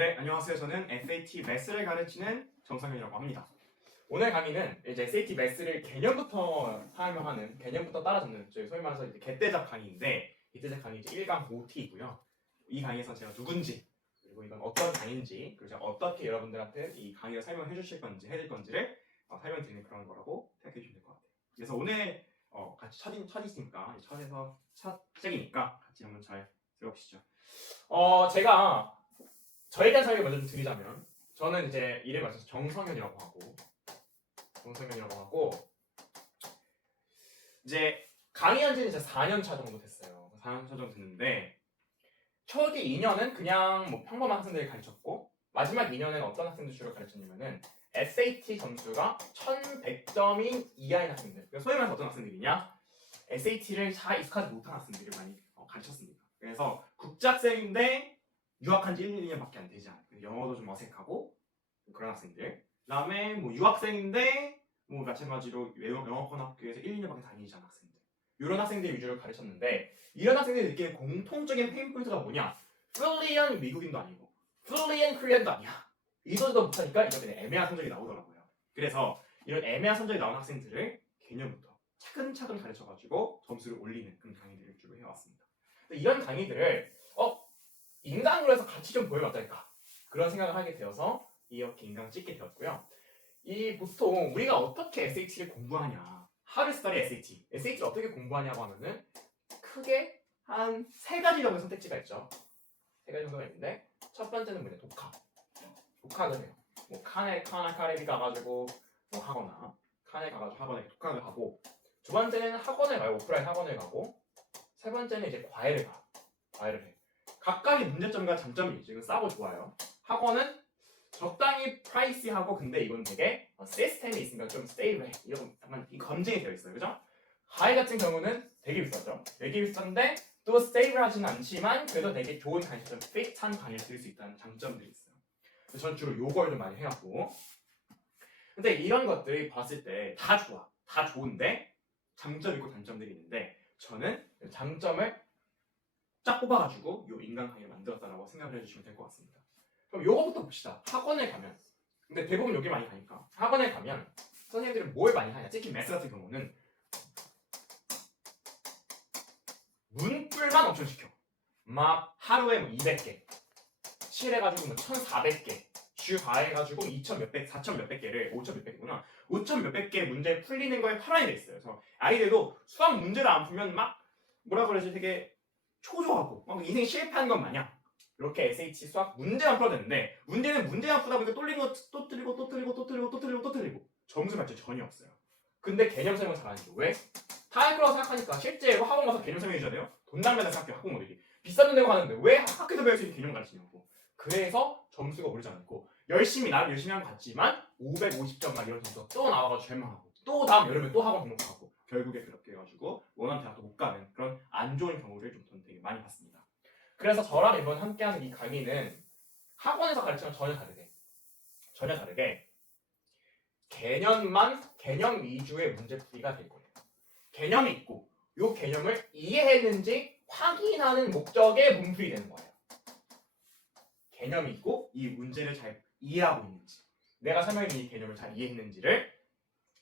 네, 안녕하세요. 저는 SAT 매스를 가르치는 정성현이라고 합니다. 오늘 강의는 이제 SAT 매스를 개념부터 설명하는, 개념부터 따라잡는, 저희 소위 말해서 이제 개떼잡 강의인데, 개떼잡 강의 이제 1강 5T이고요. 이 강의에서 제가 누군지, 그리고 이건 어떤 강의인지, 그리고 제가 어떻게 여러분들한테 이 강의를 설명해 주실 건지, 해줄 건지를 설명드리는 그런 거라고 생각해 주시면 될 것 같아요. 그래서 오늘 같이 첫이니까, 첫 책이니까 같이 한번 잘 들어보시죠. 제가 저에 대한 설명을 먼저 좀 드리자면, 저는 이제 이름을 맞춰서 정성현이라고 하고 이제 강의한 지는 이제 4년 차 정도 됐어요. 4년 차 정도 됐는데, 초기 2년은 그냥 뭐 평범한 학생들을 가르쳤고, 마지막 2년은 어떤 학생들 주로 가르쳤냐면은 SAT 점수가 1100점인 이하인 학생들. 소위 말해서 어떤 학생들이냐? SAT를 잘 익숙하지 못한 학생들을 많이 가르쳤습니다. 그래서 국제학생인데 유학한 지 1, 2년밖에 안 되지 않아요. 영어도 좀 어색하고 그런 학생들. 그다음에 뭐 유학생인데 뭐 마찬가지로 영어권 학교에서 1, 2년밖에 다니지 않은 학생들. 이런 학생들 위주로 가르쳤는데, 이런 학생들이 느끼는 공통적인 페인 포인트가 뭐냐? 플루언트 미국인도 아니고 플루언트 코리안도 아니야. 이도저도 못하니까 이런 애매한 성적이 나오더라고요. 그래서 이런 애매한 성적이 나온 학생들을 개념부터 차근차근 가르쳐가지고 점수를 올리는 그런 강의들을 주로 해왔습니다. 이런 강의들을 인강으로 해서 같이 좀 보여봤달까, 그런 생각을 하게 되어서 이렇게 인강을 찍게 되었고요. 이 보통 우리가 어떻게 SAT를 공부하냐, How to study SAT를 어떻게 공부하냐고 하면은 크게 한 3가지 정도의 선택지가 있죠. 3가지 정도가 있는데, 첫 번째는 뭐냐, 독학을 해요. 뭐 칸 아카데미 가가지고 뭐 하거나, 칸에 가가지고 학원에 독학을 하고, 두 번째는 학원을 가요. 오프라인 학원을 가고, 세 번째는 이제 과외를 해. 각각의 문제점과 장점이 지금 싸고 좋아요. 학원은 적당히 프라이시하고, 근데 이건 되게 시스템이 있으니까 좀 스테이블해. 이런 약간 검증이 되어 있어요. 그죠? 과외 같은 경우는 되게 비싸죠. 되게 비싼데 또 스테이블하지는 않지만 그래도 되게 좋은 강의, 좀 핏한 강의를 들을 수 있다는 장점들이 있어요. 그래서 저는 주로 요걸 좀 많이 해갖고, 근데 이런 것들이 봤을 때 다 좋아. 다 좋은데 장점 있고 단점들이 있는데, 저는 장점을 쫙 뽑아가지고 요 인간 강의를 만들었다라고 생각을 해주시면 될 것 같습니다. 그럼 요거부터 봅시다. 학원에 가면, 근데 대부분 여기 많이 가니까 학원에 가면 선생님들은 뭘 많이 하냐? 특히 매스 같은 경우는 문풀만 엄청 시켜. 막 하루에 뭐 200개, 칠해가지고 뭐 1400개, 주 과해가지고 2000 몇백, 4000 몇백 개를, 5000 몇백 개구나. 5000 몇백 개 문제 풀리는 거에 팔아야 돼 있어요. 그래서 아이들도 수학 문제를 안 풀면 막 뭐라 그러지, 되게 초조하고 막 인생 실패한 것 마냥 이렇게 SAT 수학 문제만 풀어야 되는데, 문제는 문제만 풀다 보니까 또 틀리고 점수 발전 전혀 없어요. 근데 개념 설명 잘하는 게 왜? 다 할 거라고 생각하니까 실제로 학원 가서 개념 설명해 줘야 돼요? 돈 낭비하는 생각해요. 학부모들이 비싼 돈 내고 가는데 왜 학교에서 배울 수 있는 개념 가르치냐고. 그래서 점수가 오르지 않고, 나름 열심히 한 것 같지만 550점 막 이런 점수가 또 나와가지고 절망하고, 또 다음 여름에 또 학원 등록하고, 결국에 그렇게 해가지고 원하는 대학도 못 가는 그런 안 좋은 경우를 좀 저는 되게 많이 봤습니다. 그래서 저랑 이번 함께하는 이 강의는 학원에서 가르치면 전혀 다르게 개념 위주의 문제풀이가 될 거예요. 개념이 있고 이 개념을 이해했는지 확인하는 목적의 문풀이 되는 거예요. 개념이 있고 이 문제를 잘 이해하고 있는지, 내가 설명해준 이 개념을 잘 이해했는지를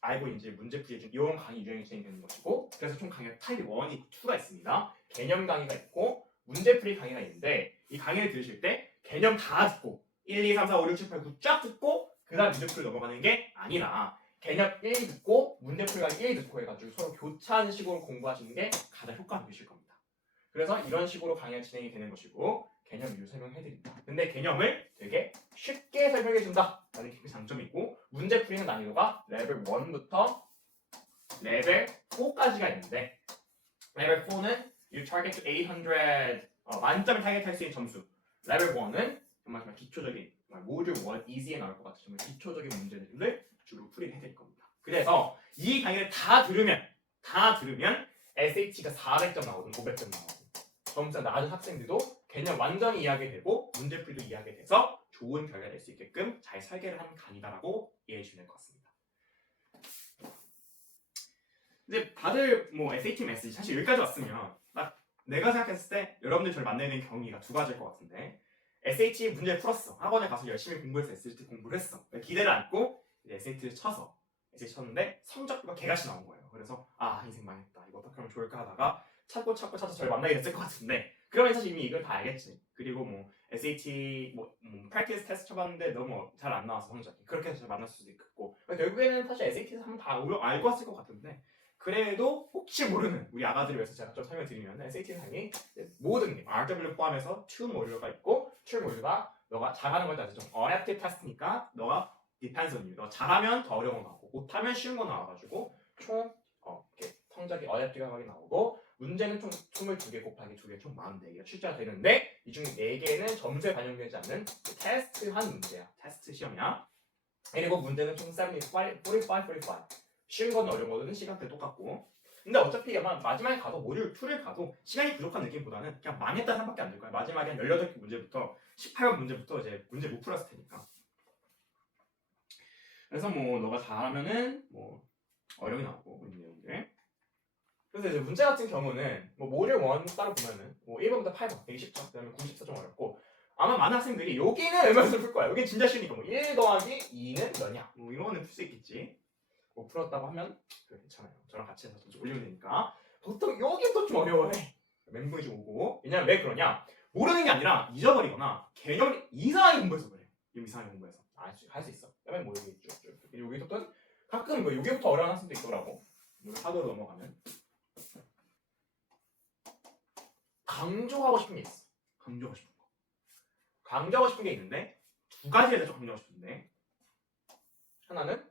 알고 있는지 문제풀이에 좀 이런 강의 유형이 진행되는 것이고, 그래서 총 강의가 타입 1이 2가 있습니다. 개념 강의가 있고 문제풀이 강의가 있는데, 이 강의를 들으실 때 개념 다 듣고 1, 2, 3, 4, 5, 6, 7, 8, 9 쫙 듣고 그 다음 문제풀이 넘어가는 게 아니라, 개념 1 듣고 문제풀이가 1 듣고 해가지고 서로 교차하는 식으로 공부하시는 게 가장 효과적이실 겁니다. 그래서 이런 식으로 강의가 진행이 되는 것이고, 개념 위주 설명해드립니다. 근데 개념을 되게 쉽게 설명해준다 라는 게 장점이 있고, 문제풀이는 난이도가 레벨 1부터 레벨 4까지가 있는데, 레벨 4는 you target to 800 만점을 타겟할 수 있는 점수, 레벨 1은 정말 기초적인, 모듈 1 easy에 나올 것 같은 정말 기초적인 문제들을 주로 풀이를 해드릴 겁니다. 그래서 이 강의를 다 들으면 SAT가 400점 나오든 500점 나오든 점수가 낮은 학생들도 개념 완전히 이해하게 되고 문제풀이도 이해하게 돼서 좋은 결과가 낼 수 있게끔 잘 설계를 한 강의다라고 이해해 주시면 될 것 같습니다. 근데 다들 뭐 SAT 메시지 사실 여기까지 왔으면 딱 내가 생각했을 때 여러분들 저를 만나야 되는 경위가 2가지일 것 같은데, SAT 문제를 풀었어. 학원에 가서 열심히 공부해서 SAT 공부를 했어. 기대를 안고 SAT를 쳐서 SAT 쳤는데 성적표가 개같이 나온 거예요. 그래서 아 인생 망했다. 이거 어떻게 하면 좋을까 하다가 찾고 찾아서 저를 만나게 됐을 것 같은데 그러면 사실 이미 이걸 다 알겠지. 그리고 뭐 SAT practice 테스트 쳐봤는데 너무 잘 안 나와서 성적이 그렇게 해서 만났을 수도 있고 결국에는 사실 SAT에서 한번 다 알고 왔을 것 같은데 그래도 혹시 모르는 우리 아가들을 위해서 제가 좀 설명드리면 SAT는 당연히 모든 게 RW 포함해서 2 모듈가 있고 2 모듈가 너가 잘하는 거에 따라서 좀 어렵게 테스트니까 너가 depends on you. 너가 잘하면 더 어려운 거 나오고 못하면 쉬운 거 나와가지고 총 이렇게 성적이 어렵게가 나오고 문제는 총 22개 곱하기 2개 총 44개가 출제가 되는데 이 중 4개는 점수에 반영되지 않는 테스트한 문제야. 테스트 시험이야. 그리고 문제는 총 45. 쉬운 거는 어려운 거는 시간대 똑같고 근데 어차피 아마 마지막에 가도 모듈 2를 가도 시간이 부족한 느낌보다는 그냥 망했다 생각밖에 안 들 거야. 마지막에 한 18개 문제부터 18번 문제부터 이제 문제 못 풀었을 테니까. 그래서 뭐 너가 잘하면은 뭐 어려움이 나오고 이런 내용들. 그래서 이제 문제 같은 경우는 뭐 모듈 1 따로 보면은 뭐 1번부터 8번 120점 그다음에 90점 좀 어렵고 아마 많은 학생들이 여기는 웬만해서 풀 거야. 여기 진짜 쉬우니까 뭐 1 더하기 2는 몇이야? 뭐 이런 거는 풀 수 있겠지. 뭐 풀었다고 하면 괜찮아요. 저랑 같이 해서 좀 올리면 되니까. 보통 여기부터 좀 어려워해. 멘붕이 좀 오고. 왜냐면 왜 그러냐? 모르는 게 아니라 잊어버리거나 개념을 이상하게 공부해서 그래. 좀 이상하게 공부해서. 할 수 있어. 그다음에 뭐 여기 쭉쭉. 여기부터 가끔 뭐 여기부터 어려운 학생도 있더라고. 하도로 넘어가면. 강조하고 싶은 게 있어. 강조하고 싶은 게 있는데 두 가지에 대해서 강조하고 싶은데 하나는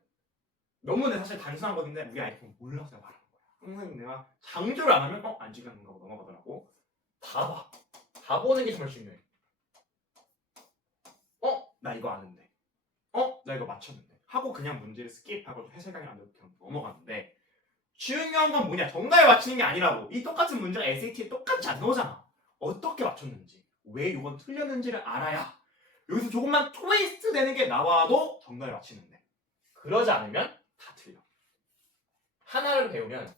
너무 사실 단순한 건데 우리 아이들은 몰라서 내가 말하는 거야. 항상 내가 강조를 안 하면 안 지금 건가 넘어가더라고. 다 봐. 다 보는 게 정말 중요해. 나 이거 아는데. 나 이거 맞췄는데. 하고 그냥 문제를 스킵하고 해석하기 안 되고 그냥 넘어가는데 중요한 건 뭐냐? 정답을 맞히는 게 아니라고. 이 똑같은 문제가 SAT에 똑같이 안 나오잖아. 어떻게 맞췄는지, 왜 이건 틀렸는지를 알아야 여기서 조금만 트위스트 되는 게 나와도 정답을 맞히는데 그러지 않으면 다 틀려. 하나를 배우면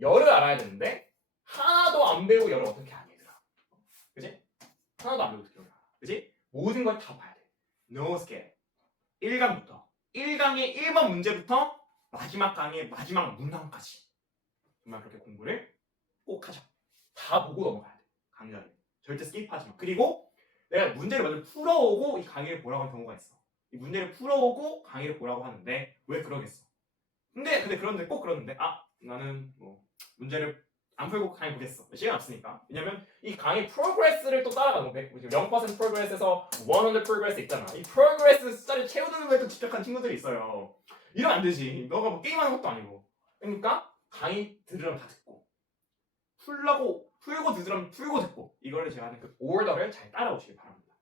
열을 알아야 되는데 하나도 안 배우고 열을 어떻게 아니 얘들아. 그지? 하나도 안 배우고 어떻게 열을 알아. 그지? 모든 걸 다 봐야 돼. No scale. 1강부터 1강의 1번 문제부터 마지막 강의 마지막 문항까지 정말 그렇게 공부를 꼭 하자. 다 보고 넘어가야 돼. 강좌를. 절대 스킵하지 마. 그리고 내가 문제를 먼저 풀어오고 이 강의를 보라고 하는 경우가 있어. 이 문제를 풀어오고 강의를 보라고 하는데 왜 그러겠어? 근데 그런데 꼭 그러는데 나는 뭐 문제를 안 풀고 강의 보겠어. 시간 없으니까. 왜냐면 이 강의 프로그레스를 또 따라가는 거야. 0% 프로그레스에서 100 프로그레스 있잖아. 이 프로그레스 숫자를 채우는 거에 또 집착한 친구들이 있어요. 이러면 안 되지. 너가 뭐 게임하는 것도 아니고. 그러니까 강의 들으면 다 듣고 풀고 들으면 풀고 듣고 이거를 제가 하는 그 오더를 잘 따라오시길 바랍니다.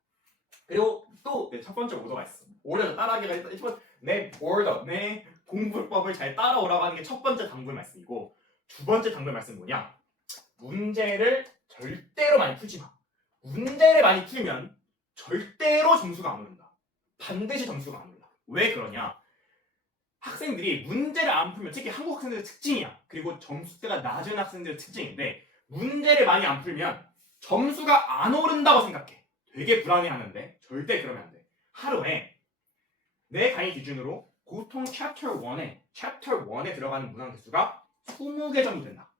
그리고 또 첫 번째 오더가 있어. 오더를 따라하기가 일단 내 오더, 내 공부법을 잘 따라오라고 하는 게 첫 번째 당부의 말씀이고 두 번째 당부의 말씀은 뭐냐? 문제를 절대로 많이 풀지 마. 문제를 많이 풀면 절대로 점수가 안 오른다. 반드시 점수가 안 오른다. 왜 그러냐? 학생들이 문제를 안 풀면 특히 한국 학생들의 특징이야. 그리고 점수대가 낮은 학생들의 특징인데 문제를 많이 안 풀면 점수가 안 오른다고 생각해. 되게 불안해하는데 절대 그러면 안 돼. 하루에 내 강의 기준으로 보통 챕터 1에 들어가는 문항 개수가 20개 정도 된다.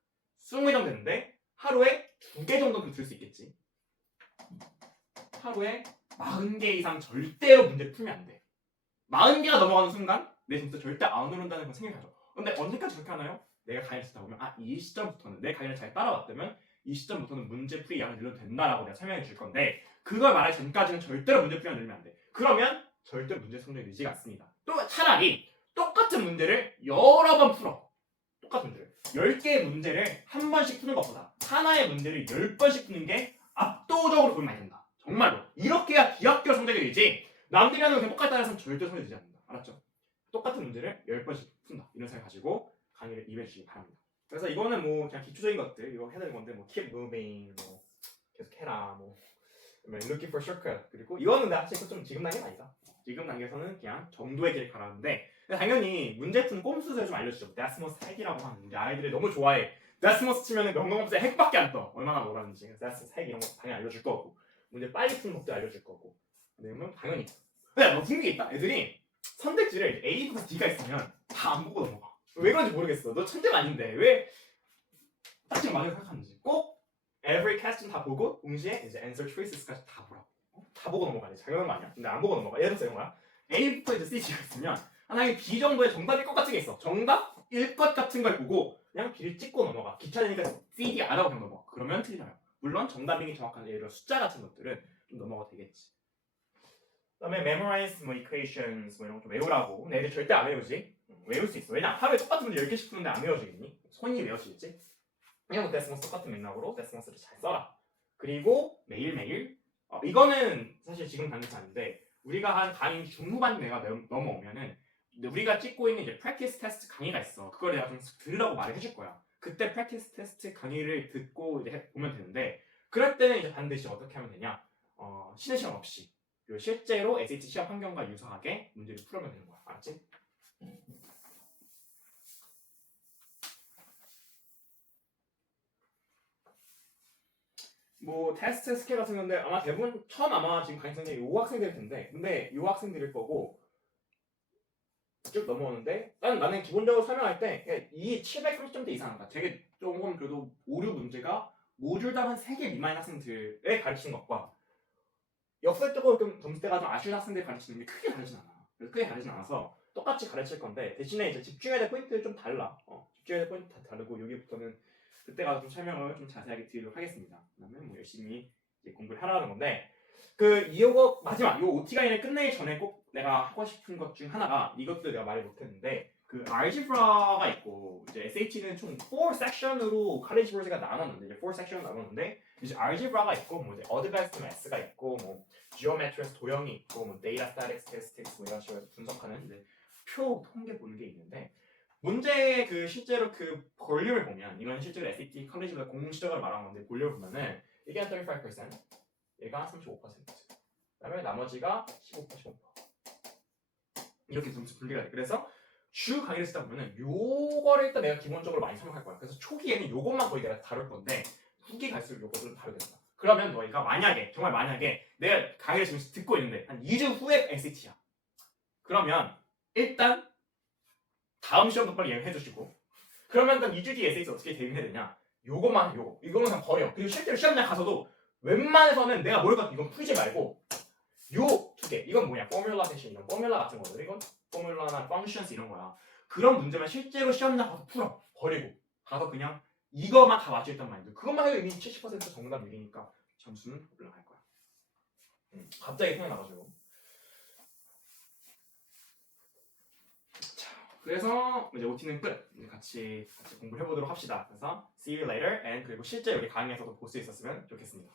20개 정도 되는데 하루에 2개 정도는 들 수 있겠지. 하루에 40개 이상 절대로 문제를 풀면 안 돼. 40개가 넘어가는 순간 내 점수 절대 안 오른다는 걸 생각하죠. 근데 언제까지 그렇게 하나요? 내가 강의를 듣다 보면 이 시점부터는 내 강의를 잘 따라왔다면 이 시점부터는 문제 풀이 양을 늘려도 된다라고 내가 설명해 줄 건데 그걸 말하기 전까지는 절대로 문제 풀이가 늘면 안 돼. 그러면 절대 문제 성적이 늘지가 않습니다. 또 차라리 똑같은 문제를 여러 번 풀어. 똑같은 문제를 10개의 문제를 한 번씩 푸는 것보다 하나의 문제를 10번씩 푸는 게 압도적으로 도움이 많이 된다. 정말로. 이렇게 해야 기하학교 성적이 늘지 남들이 하는 거 그냥 똑같이 따라서는 절대 성적이 늘지 않는다. 알았죠? 똑같은 문제를 10번씩 푼다. 이런 생각 가지고 강의를 임해주시기 바랍니다. 그래서 이거는 뭐 그냥 기초적인 것들 이거 해야 되는 건데 뭐 keep moving 뭐 계속 해라 뭐 looking for shortcut 그리고 이거는 사실 좀 지금 단계는 아니다. 지금 단계에서는 그냥 정도의 길을 가라는데 당연히 문제 푸는 꼼수를 좀 알려주죠. 데스모스 핵이라고 하는 우리 아이들이 너무 좋아해. 데스모스 치면은 명령업소에 핵밖에 안 떠. 얼마나 뭐라는지. 데스모스 핵 이런 거 당연히 알려줄 거고 문제 빨리 푸는 법도 알려줄 거고. 내용은 당연히. 근데 너 궁금한 게 있다. 애들이 선택지를 A부터 D가 있으면 다 안 보고 넘어가. 왜 그런지 모르겠어. 너 천재가 아닌데 왜 딱지 맞게 생각하는지. 꼭 every question 다 보고 동시에 이제 answer choices까지 다 보라고. 다 보고 넘어가야 돼. 당연한 거 아니야. 근데 안 보고 넘어가. 예를 들어서 이런 거야. A부터 이제 C가 있으면 하나의 B 정도의 정답일 것 같은 게 있어. 정답일 것 같은 걸 보고 그냥 B를 찍고 넘어가. 귀찮으니까 C, D 안 하고 그냥 넘어가. 그러면 틀리잖아요. 물론 정답이 정확한 예를 들어 숫자 같은 것들은 좀 넘어가 되겠지. 그다음에 memorize 뭐 equations 뭐 이런 거 좀 외우라고. 근데 애들 절대 안 외우지. 외울 수 있어. 왜냐 하루에 똑같은 문제 10개씩 푸는데 안 외워지겠니? 손이 외워지겠지. 그냥 데스모스 똑같은 맥락으로 데스모스를 잘 써라. 그리고 매일매일 이거는 사실 지금 당연히 아닌데 우리가 한 강의 중후반 내가 넘어오면은 우리가 찍고 있는 이제 프랙티스 테스트 강의가 있어. 그걸 내가 좀 들으라고 말을 해줄 거야. 그때 프랙티스 테스트 강의를 듣고 이제 보면 되는데 그럴 때는 이제 반드시 어떻게 하면 되냐? 쉬는 시간 없이 그리고 실제로 SAT 시험 환경과 유사하게 문제를 풀어면 되는 거야. 알았지? 뭐 테스트 스케일 같은 건데 아마 대부분 처음 아마 지금 강의생들이 요 학생들일 텐데 근데 요 학생들일 거고 쭉 넘어오는데 나는 기본적으로 설명할 때 이 730점대 이상한다. 되게 조금 그래도 오류 문제가 모듈당 한 3개 미만인 학생들에 가르치는 것과 역설적으로 좀 점수대가 좀 아쉬운 학생들 가르치는 게 크게 다르진 않아. 그래서 크게 다르진 않아서 똑같이 가르칠 건데 대신에 이제 집중해야 될 포인트를 좀 달라. 집중해야 될 포인트 다 다르고 여기부터는 그때 가서 좀 설명을 좀 자세하게 드리도록 하겠습니다. 그다음에 뭐 열심히 이제 공부를 하라는 건데 이거 마지막 요 OT 강의를 끝내기 전에 꼭 내가 하고 싶은 것 중 하나가 이것도 내가 말을 못했는데 그 알지브라가 있고 이제 SAT는 총 4 섹션으로 카레지 보스가 나눴는데 이제 4 섹션으로 나눴는데 이제 알지브라가 있고 뭐 이제 어드밴스드 매스가 있고 뭐 지오메트리에서 도형이 있고 뭐 데이터 스태틱스 테스틱스 뭐 이런 식으로 분석하는 이제 표 통계 보는 게 있는데 문제의 그 실제로 그 볼륨을 보면 이건 실제로 SAT 컬리지보다 공식적으로 말한 건데 볼륨을 보면은 이게 한 35%, 얘가 35%, 그다음에 나머지가 15%. 이렇게 점수 분리가 돼. 그래서 주 강의를 쓰다 보면은 요거를 일단 내가 기본적으로 많이 설명할 거야. 그래서 초기에는 요것만 거의 내가 다룰 건데 후기 갈수록 요것들을 다루겠다. 그러면 너희가 만약에 정말 만약에 내가 강의를 지금 듣고 있는데 한 2주 후에 SAT야. 그러면 일단 다음 시험도 빨리 예약해 주시고 그러면 일단 2주 뒤에 SAT 어떻게 대응해야 되냐? 요거만 이거는 그냥 버려. 그리고 실제로 시험장 가서도 웬만해서는 내가 모를 것 같아 이건 풀지 말고 요 두 개. 이건 뭐냐? 포뮬라 대신 이런 포뮬라 같은 거들. 이건 포뮬라나 펑션스 이런 거야. 그런 문제만 실제로 시험장 가서 풀어. 버리고 가서 그냥 이거만 다 맞추겠단 말이야. 그것만 해도 이미 70% 정답률이니까 점수는 올라갈 거야. 갑자기 생각나가지고. 자, 그래서 이제 OT는 끝. 이제 같이 공부를 해보도록 합시다. 그래서 see you later and 그리고 실제 우리 강의에서도 볼 수 있었으면 좋겠습니다.